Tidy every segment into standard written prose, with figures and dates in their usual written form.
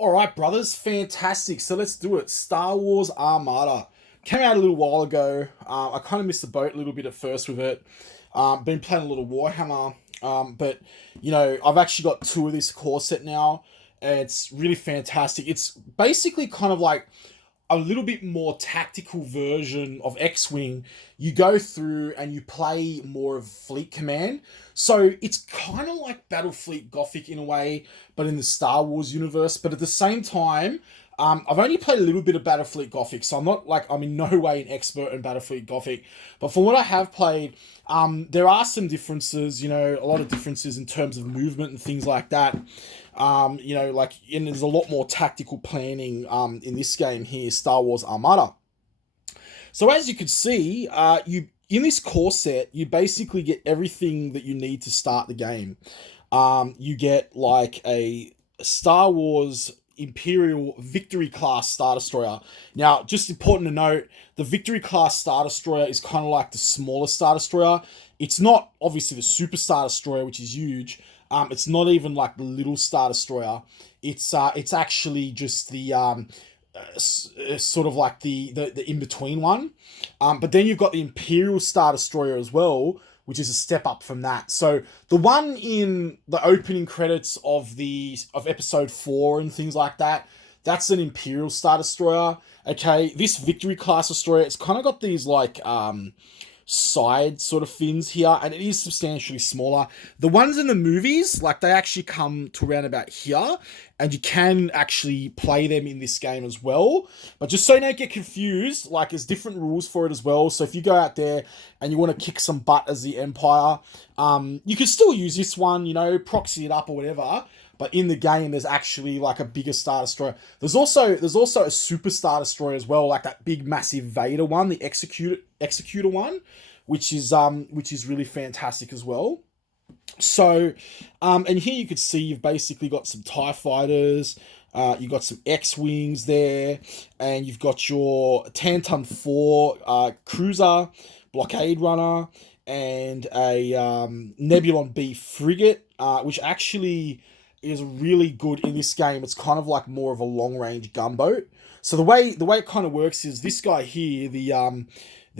All right, brothers, fantastic. So let's do it. Star Wars Armada came out a little while ago. I kind of missed the boat a little bit at first with it. Been playing a little Warhammer, but I've actually got two of this core set now. And it's really fantastic. It's basically kind of like a little bit more tactical version of X-Wing. You go through and you play more of Fleet Command. So it's kind of like Battlefleet Gothic in a way, but in the Star Wars universe. But at the same time, I've only played a little bit of Battlefleet Gothic, so I'm in no way an expert in Battlefleet Gothic. But from what I have played, there are some differences, a lot of differences in terms of movement and things like that. And there's a lot more tactical planning in this game here, Star Wars Armada. So as you can see, you in this core set, you basically get everything that you need to start the game. You get like a Star Wars Imperial Victory class Star Destroyer. Now, just important to note, the Victory class Star Destroyer is kind of like the smaller Star Destroyer. It's not obviously the Super Star Destroyer, which is huge. It's not even like the little Star Destroyer. It's actually just the sort of like the in between one. But then you've got the Imperial Star Destroyer as well, which is a step up from that. So the one in the opening credits of episode 4 and things like that, that's an Imperial Star Destroyer. Okay, this Victory class destroyer, it's kind of got these like side sort of fins here, and it is substantially smaller. The ones in the movies, like they actually come to around about here, and you can actually play them in this game as well. But just so you don't get confused, like there's different rules for it as well. So if you go out there and you want to kick some butt as the Empire, you can still use this one, proxy it up or whatever. But in the game, there's actually like a bigger Star Destroyer. There's also a Super Star Destroyer as well, like that big massive Vader one, the Executor one, which is really fantastic as well. So, and here you could see you've basically got some TIE fighters, you've got some X-Wings there, and you've got your Tanton 4 cruiser, blockade runner, and a Nebulon B frigate, which actually is really good in this game. It's kind of like more of a long-range gunboat. So the way it kind of works is this guy here, the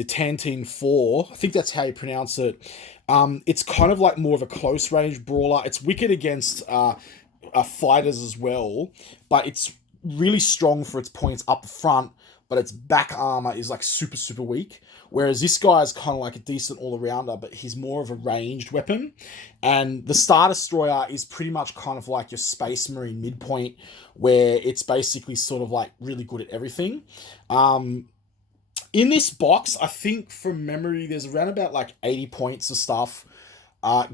Tantin 4, I think that's how you pronounce it. It's kind of like more of a close-range brawler. It's wicked against fighters as well, but it's really strong for its points up front, but its back armor is like super, super weak. Whereas this guy is kind of like a decent all-arounder, but he's more of a ranged weapon. And the Star Destroyer is pretty much kind of like your Space Marine midpoint, where it's basically sort of like really good at everything. In this box, I think from memory, there's around about like 80 points of stuff.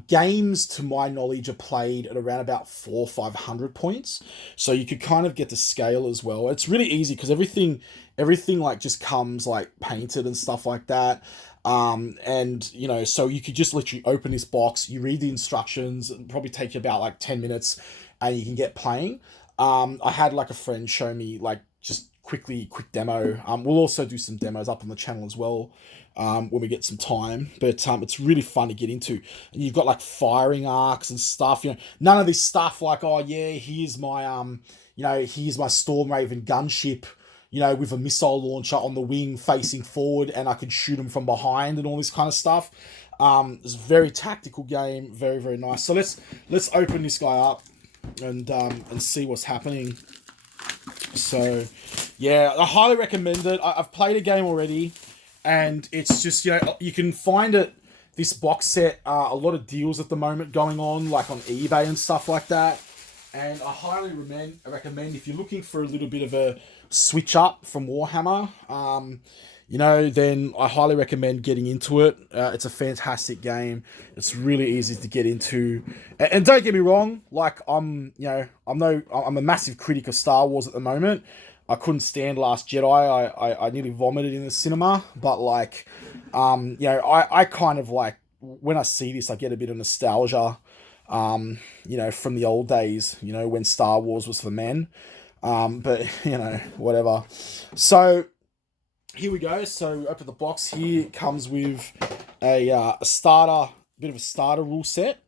Games, to my knowledge, are played at around about 400 or 500 points. So you could kind of get the scale as well. It's really easy because everything like just comes like painted and stuff like that. So you could just literally open this box, you read the instructions, and probably take you about like 10 minutes and you can get playing. I had like a friend show me like just quick demo. We'll also do some demos up on the channel as well when we get some time. But it's really fun to get into. And you've got like firing arcs and stuff. None of this stuff like, oh yeah, here's my Storm Raven gunship, with a missile launcher on the wing facing forward, and I can shoot them from behind and all this kind of stuff. It's a very tactical game, very, very nice. So let's open this guy up and see what's happening. So, yeah, I highly recommend it. I've played a game already, and it's just, you can find it, this box set, a lot of deals at the moment going on, like on eBay and stuff like that. And I highly recommend if you're looking for a little bit of a switch up from Warhammer, then I highly recommend getting into it. It's a fantastic game. It's really easy to get into. And don't get me wrong, like I'm a massive critic of Star Wars at the moment. I couldn't stand Last Jedi. I nearly vomited in the cinema. But like, I kind of like, when I see this, I get a bit of nostalgia, from the old days, when Star Wars was for men. But, whatever. So, here we go. So, open the box here. It comes with a starter, bit of a starter rule set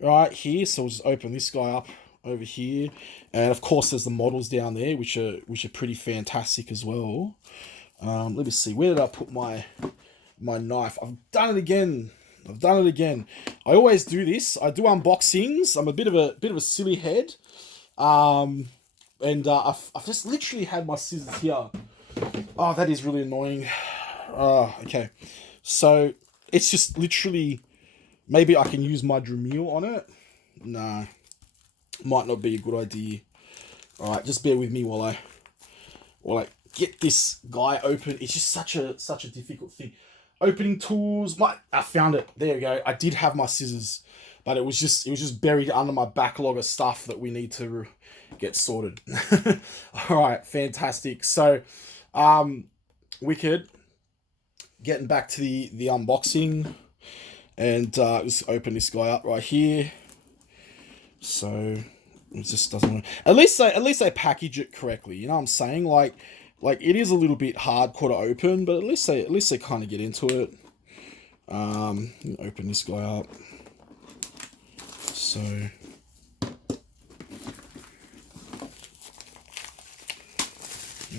right here. So, we'll just open this guy up over here, and of course there's the models down there, which are pretty fantastic as well. Let me see, where did I put my knife? I've done it again. I always do this. I do unboxings. I'm a bit of a silly head. And I've just literally had my scissors here. Oh, that is really annoying. Okay. So it's just literally, maybe I can use my Dremel on it. Nah, might not be a good idea. All right, just bear with me while I get this guy open. It's just such a difficult thing. Opening tools. I found it. There we go. I did have my scissors, but it was just buried under my backlog of stuff that we need to get sorted. All right, fantastic. So, wicked. Getting back to the unboxing, and just open this guy up right here. So it just doesn't want to, at least they package it correctly. You know what I'm saying? Like it is a little bit hardcore to open, but at least they kind of get into it. Open this guy up. So there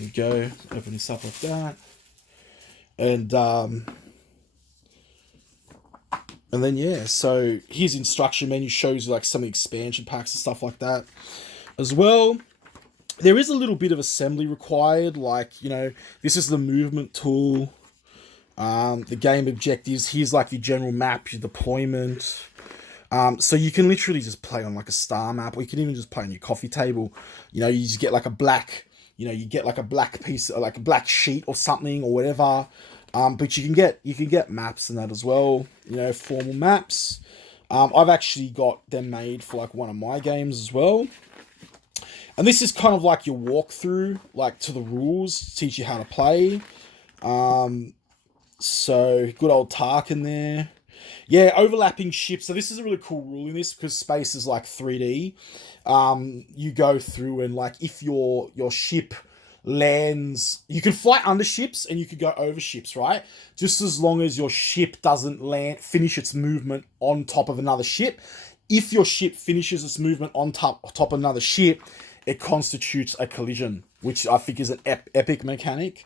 we go. Open this up like that. And then, yeah, so here's instruction menu, shows you like some expansion packs and stuff like that as well. There is a little bit of assembly required, like, you know, this is the movement tool, the game objectives. Here's like the general map, your deployment. So you can literally just play on like a star map, or you can even just play on your coffee table. You know, you just get like a black, you get like a black piece, or like a black sheet or something or whatever. But you can get maps and that as well, you know, formal maps. I've actually got them made for like one of my games as well. And this is kind of like your walkthrough, like to the rules, teach you how to play. So good old Tarkin there. Yeah, overlapping ships. So this is a really cool rule in this, because space is like 3D. You go through, and like if your ship lands, you can fly under ships and you could go over ships, right? Just as long as your ship doesn't finish its movement on top of another ship. If your ship finishes its movement on top of another ship, it constitutes a collision, which I think is an epic mechanic.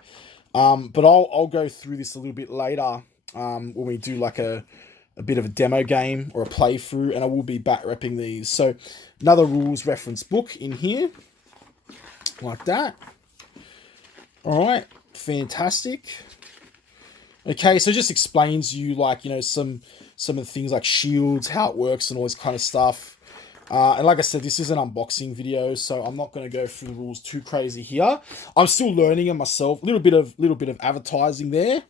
But I'll go through this a little bit later when we do like a bit of a demo game or a playthrough, and I will be back repping these. So another rules reference book in here, like that. All right, fantastic. Okay, so it just explains you, like, you know, some of the things like shields, how it works, and all this kind of stuff. And like I said, this is an unboxing video, so I'm not going to go through the rules too crazy here. I'm still learning them myself. Little bit of advertising there.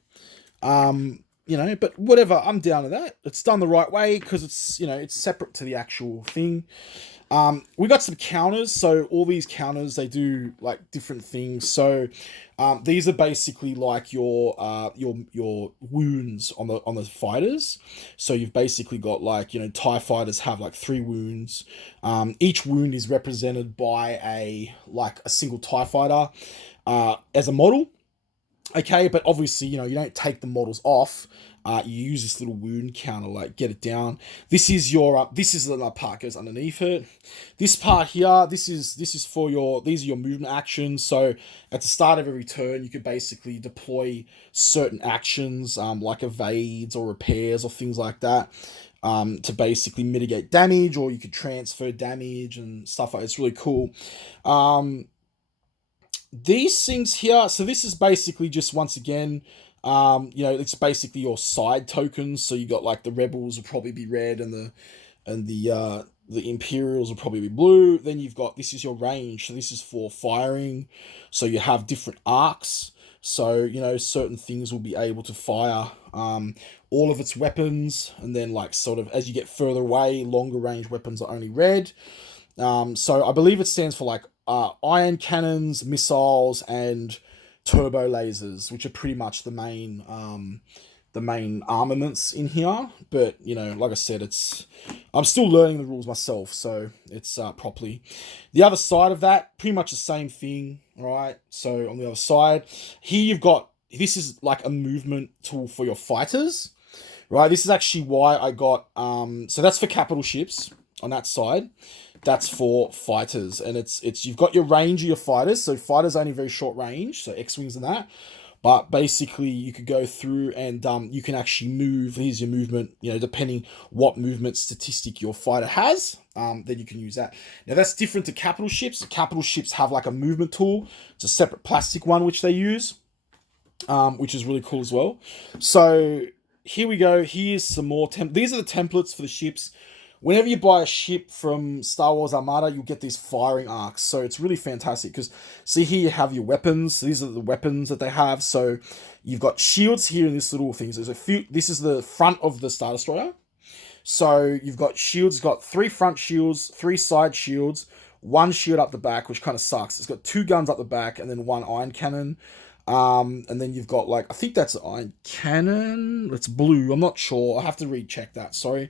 You know, but whatever, I'm down to that. It's done the right way, because it's, you know, it's separate to the actual thing. We got some counters. So all these counters, they do like different things. So these are basically like your wounds on the fighters. So you've basically got, like, you know, TIE fighters have like 3 wounds. Each wound is represented by a single TIE fighter as a model. Okay, but obviously, you know, you don't take the models off. You use this little wound counter, like, get it down. This is your this is the part goes underneath it. This part here, this is for these are your movement actions. So at the start of every turn, you could basically deploy certain actions, like evades or repairs or things like that, to basically mitigate damage, or you could transfer damage and stuff like that. It's really cool. These things here, so this is basically just, once again, you know, it's basically your side tokens. So you got like the rebels will probably be red, and the Imperials will probably be blue. Then you've got, this is your range, so this is for firing. So you have different arcs. So, you know, certain things will be able to fire all of its weapons, and then, like, sort of as you get further away, longer range weapons are only red. So I believe it stands for like ion cannons, missiles, and turbo lasers, which are pretty much the main armaments in here. But, you know, like I said, I'm still learning the rules myself, so it's properly. The other side of that, pretty much the same thing. All right, so on the other side here, you've got, this is like a movement tool for your fighters, right? This is actually why I got so that's for capital ships on that side. that's for fighters, and it's you've got your range of your fighters. So fighters only very short range, so X-wings and that. But basically, you could go through and you can actually move. Here's your movement, depending what movement statistic your fighter has, then you can use that. Now, that's different to capital ships. Capital ships have like a movement tool. It's a separate plastic one, which they use, which is really cool as well. So here we go. Here's some more. These are the templates for the ships. Whenever you buy a ship from Star Wars Armada, you'll get these firing arcs. So it's really fantastic because, see here you have your weapons. So these are the weapons that they have. So you've got shields here in this little thing. So there's a few. This is the front of the Star Destroyer. So you've got shields. It's got 3 front shields, 3 side shields, 1 shield up the back, which kind of sucks. It's got 2 guns up the back and then 1 iron cannon. And then you've got I think that's an iron cannon. It's blue. I'm not sure. I have to recheck that. Sorry.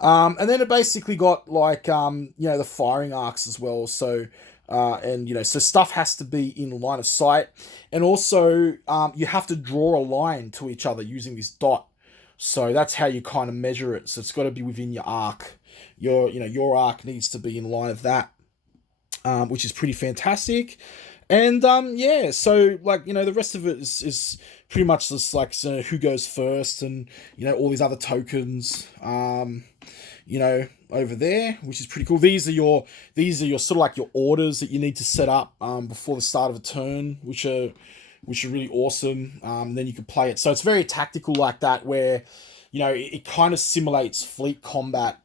And then it basically got the firing arcs as well. So, so stuff has to be in line of sight. And also, you have to draw a line to each other using this dot. So that's how you kind of measure it. So it's got to be within your arc. Your arc needs to be in line of that, which is pretty fantastic. And so the rest of it is pretty much just who goes first and all these other tokens over there, which is pretty cool. These are your sort of like your orders that you need to set up before the start of a turn, which are really awesome. Then you can play it. So it's very tactical like that, where it kind of simulates fleet combat.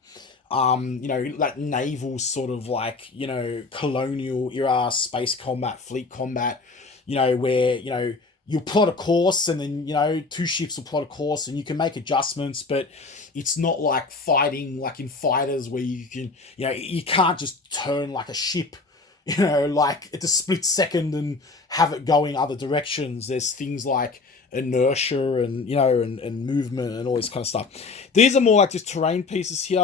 Like naval sort of colonial era space combat, fleet combat, where, you'll plot a course and then, 2 ships will plot a course and you can make adjustments, but it's not like fighting like in fighters where you can, you can't just turn like a ship, at the split second and have it going other directions. There's things like inertia and and movement and all this kind of stuff. These are more like just terrain pieces here,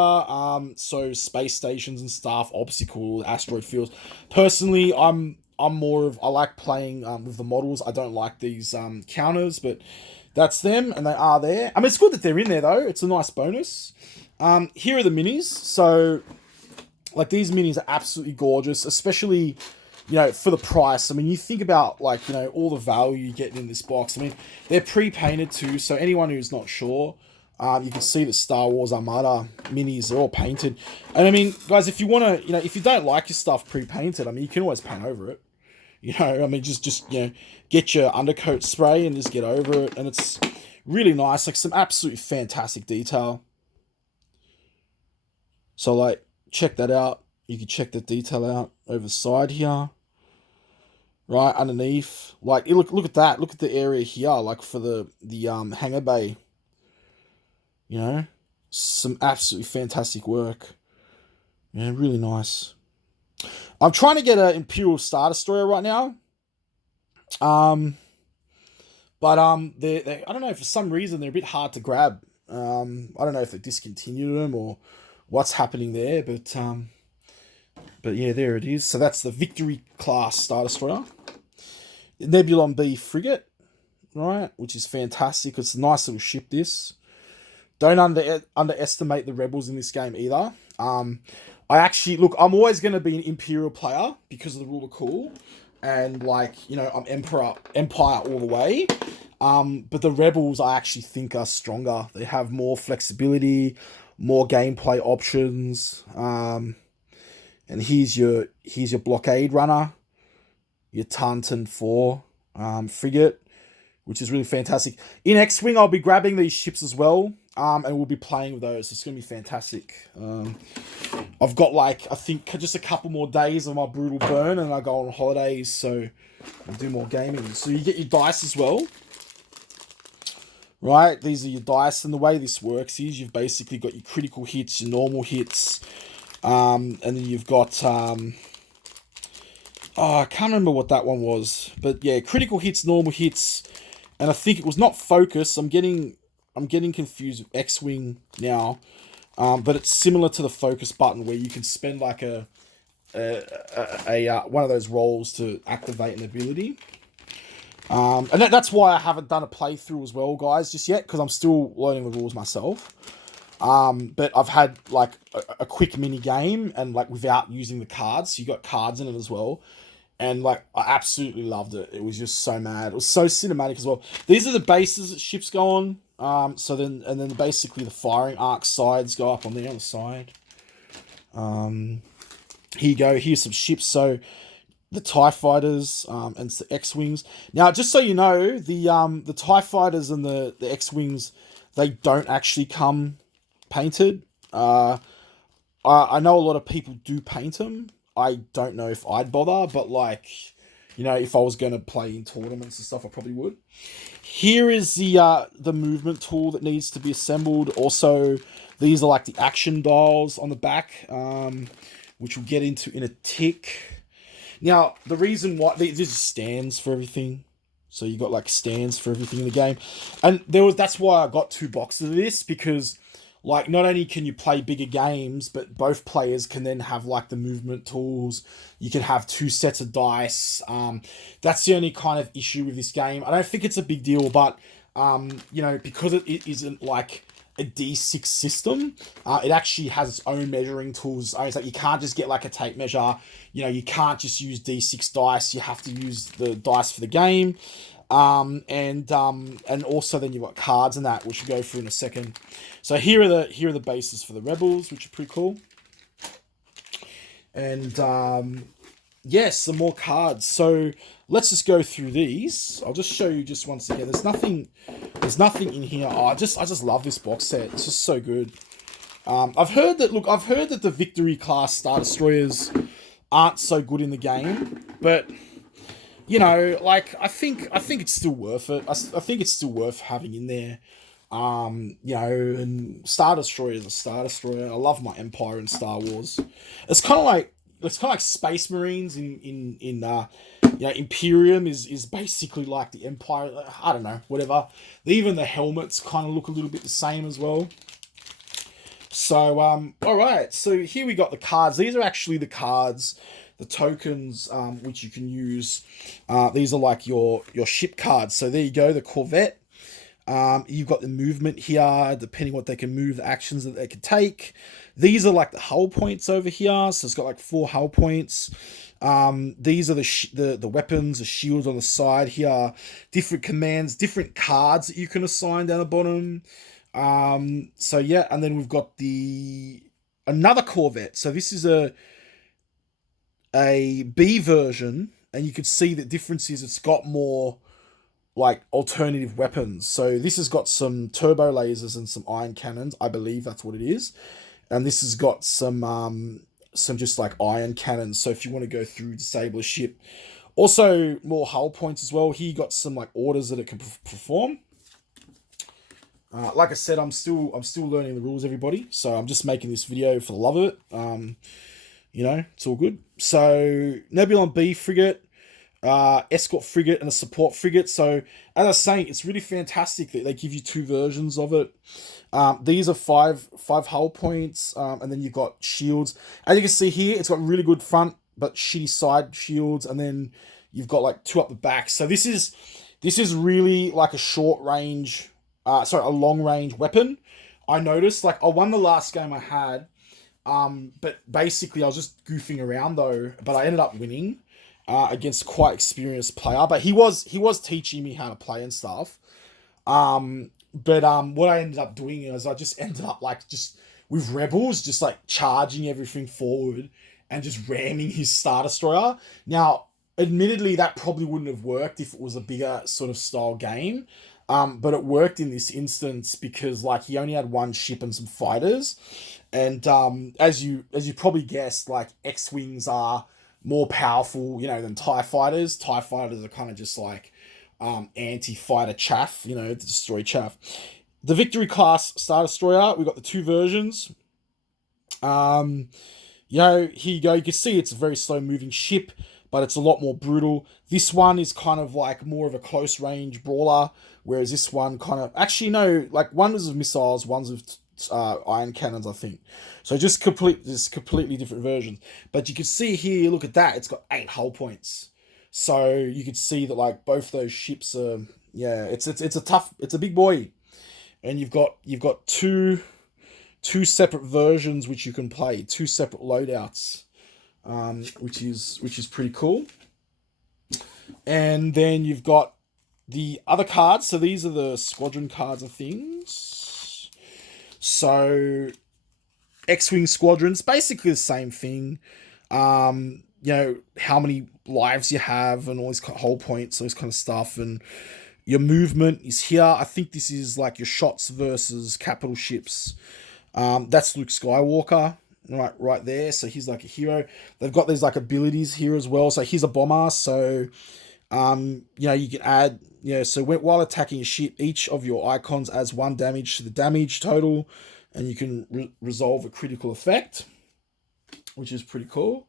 so space stations and stuff, obstacle, asteroid fields. Personally, I'm more of, I like playing with the models. I don't like these counters, but that's them and they are there. I mean, it's good that they're in there though. It's a nice bonus. Here are the minis. So these minis are absolutely gorgeous, especially for the price. I mean, you think about all the value you're getting in this box. I mean, they're pre-painted too, so anyone who's not sure, you can see the Star Wars Armada minis, they're all painted. And I mean, guys, if you want to, if you don't like your stuff pre-painted, I mean, you can always paint over it. I mean, just get your undercoat spray and just get over it. And it's really nice, some absolutely fantastic detail. So check that out. You can check the detail out over the side here. Right, underneath. Look at that. Look at the area here, for the hangar bay. Some absolutely fantastic work. Yeah, really nice. I'm trying to get an Imperial Star Destroyer right now. But they I don't know, for some reason they're a bit hard to grab. I don't know if they discontinued them or what's happening there, but yeah, there it is. So that's the Victory class Star Destroyer. Nebulon B frigate, right, which is fantastic. It's a nice little ship, this. Don't underestimate the rebels in this game either. I actually, I'm always going to be an Imperial player because of the rule of cool. And, I'm Empire all the way. But the rebels, I actually think, are stronger. They have more flexibility, more gameplay options. And here's your blockade runner, your Taunton 4 frigate, which is really fantastic. In X-Wing, I'll be grabbing these ships as well, and we'll be playing with those. It's going to be fantastic. I've got, I think, just a couple more days of my brutal burn, and I go on holidays, so I'll do more gaming. So you get your dice as well. Right, these are your dice, and the way this works is you've basically got your critical hits, your normal hits, and then you've got, I can't remember what that one was, but yeah, critical hits, normal hits, and I think it was not focus. I'm getting confused with X-Wing now, but it's similar to the focus button where you can spend one of those rolls to activate an ability. And that's why I haven't done a playthrough as well, guys, just yet, because I'm still learning the rules myself. But I've had like a quick mini game and like without using the cards. So you got cards in it as well. And like I absolutely loved it. It was just so mad. It was so cinematic as well. These are the bases that ships go on. So then basically the firing arc sides go up on the other side. Here you go. Here's some ships. So the TIE fighters and the X-wings. Now, just so you know, the TIE fighters and the X-wings, they don't actually come painted. I know a lot of people do paint them. I don't know if I'd bother, but like, you know, if I was going to play in tournaments and stuff, I probably would. Here is the movement tool that needs to be assembled. Also, these are like the action dials on the back, which we'll get into in a tick. Now, the reason why this is stands for everything. So you got like stands for everything in the game. And that's why I got 2 boxes of this, because like not only can you play bigger games, but both players can then have like the movement tools. You can have 2 sets of dice. That's the only kind of issue with this game. I don't think it's a big deal, but you know, because it isn't like a D6 system, it actually has its own measuring tools. It's like you can't just get like a tape measure. You know, you can't just use D6 dice. You have to use the dice for the game. And also then you've got cards and that, which we'll go through in a second. So here are the bases for the rebels, which are pretty cool. And yes, some more cards. So let's just go through these. I'll just show you just once again. There's nothing in here. Oh, I just love this box set. It's just so good. I've heard that the Victory class Star Destroyers aren't so good in the game, but you know, like I think it's still worth it. I think it's still worth having in there. You know, and Star Destroyer is a Star Destroyer. I love my Empire in Star Wars. It's kind of like Space Marines in you know, Imperium is basically like the Empire. I don't know, whatever. Even the helmets kind of look a little bit the same as well. So all right. So here we got the cards. These are actually the cards, the tokens, which you can use. These are like your ship cards. So there you go, the Corvette. You've got the movement here, depending what they can move, the actions that they can take. These are like the hull points over here. So it's got like 4 hull points. These are the weapons, the shields on the side here. Different commands, different cards that you can assign down the bottom. So yeah, and then we've got another Corvette. So this is a B version, and you can see the difference is it's got more like alternative weapons. So this has got some turbo lasers and some ion cannons. I believe that's what it is. And this has got some just like ion cannons. So if you want to go through, disable a ship. Also more hull points as well. Here you got some like orders that it can perform. Like I said, I'm still learning the rules, everybody. So I'm just making this video for the love of it. You know, it's all good. So Nebulon B frigate, escort frigate, and a support frigate. So as I was saying, it's really fantastic that they give you 2 versions of it. These are five hull points, and then you've got shields. As you can see here, it's got really good front but shitty side shields, and then you've got like 2 up the back. So this is really like a a long range weapon. I noticed, like, I won the last game I had, but basically I was just goofing around though, but I ended up winning against a quite experienced player. But he was teaching me how to play and stuff. But what I ended up doing is I just ended up like just with rebels, just like charging everything forward and just ramming his Star Destroyer. Now, admittedly, that probably wouldn't have worked if it was a bigger sort of style game. But it worked in this instance because like he only had 1 ship and some fighters. And as you probably guessed, like X-Wings are more powerful, you know, than TIE fighters. TIE fighters are kind of just like anti-fighter chaff, you know, to destroy chaff. The Victory class Star Destroyer, we've got the 2 versions. You know, here you go. You can see it's a very slow moving ship, but it's a lot more brutal. This one is kind of like more of a close range brawler, whereas this one kind of, actually no, like one is with missiles, one's with iron cannons, I think. So just completely different versions. But you can see here, look at that, it's got 8 hull points. So you could see that like both those ships are, yeah, it's a big boy. And you've got 2 two separate versions which you can play, two separate loadouts, which is pretty cool. And then you've got the other cards. So these are the squadron cards and things. So X-Wing squadrons, basically the same thing. You know, how many lives you have and all these whole points, all this kind of stuff. And your movement is here. I think this is like your shots versus capital ships. That's Luke Skywalker, right there. So he's like a hero. They've got these like abilities here as well. So he's a bomber. So, you know, you can add, you know, so while attacking a ship, each of your icons adds 1 damage to the damage total, and you can resolve a critical effect, which is pretty cool.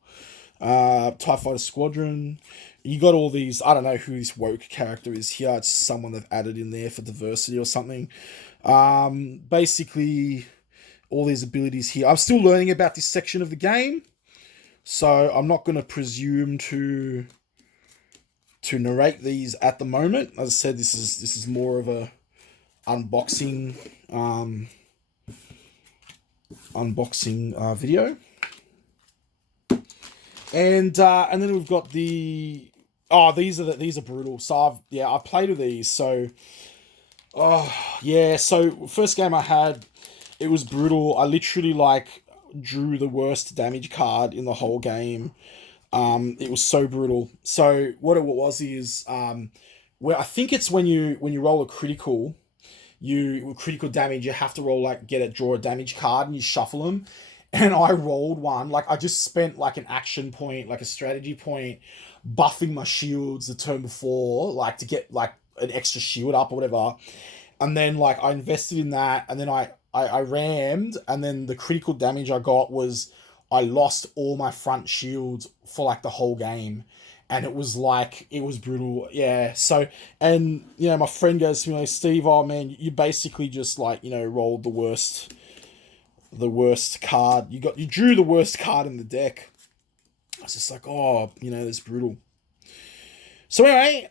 TIE Fighter Squadron. You got all these, I don't know who this woke character is here. It's someone they've added in there for diversity or something. Basically, all these abilities here. I'm still learning about this section of the game, so I'm not going to presume to narrate these at the moment. As I said, this is more of a unboxing video. And then we've got the these are brutal. So I've played with these. So so first game I had, it was brutal. I literally like drew the worst damage card in the whole game. It was so brutal. So what it was is where I think it's when you roll a critical, critical damage, you have to roll draw a damage card and you shuffle them. And I rolled one, like I just spent like an action point, like a strategy point, buffing my shields the turn before, like to get like an extra shield up or whatever. And then like I invested in that, and then I rammed, and then the critical damage I got was I lost all my front shields for like the whole game. And it was brutal. Yeah. So, and you know, my friend goes to me like, Steve, oh man, you basically just like, you know, rolled the worst card. You drew the worst card in the deck. I was just like, oh, you know, that's brutal. So anyway,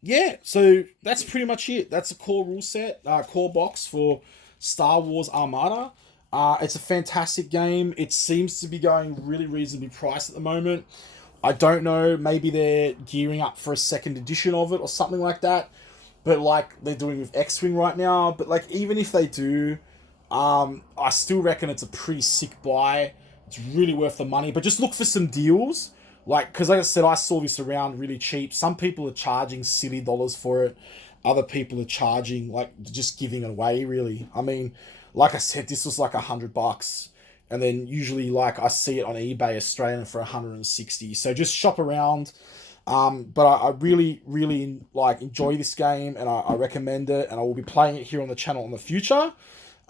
yeah, so that's pretty much it. That's a core rule set, core box for Star Wars Armada. It's a fantastic game. It seems to be going really reasonably priced at the moment. I don't know, maybe they're gearing up for a second edition of it or something like that. But like they're doing with X-Wing right now. But like even if they do, I still reckon it's a pretty sick buy. It's really worth the money, but just look for some deals. Like, because like I said, I saw this around really cheap. Some people are charging silly dollars for it. Other people are charging, like, just giving it away, really. I mean, like I said, this was like $100. And then usually, like, I see it on eBay Australian for 160. So just shop around. But I really, really, like, enjoy this game, and I recommend it. And I will be playing it here on the channel in the future.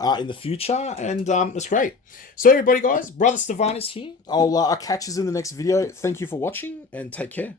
And it's great. So everybody, guys, Brother Stevanius here. I'll catch you in the next video. Thank you for watching, and take care.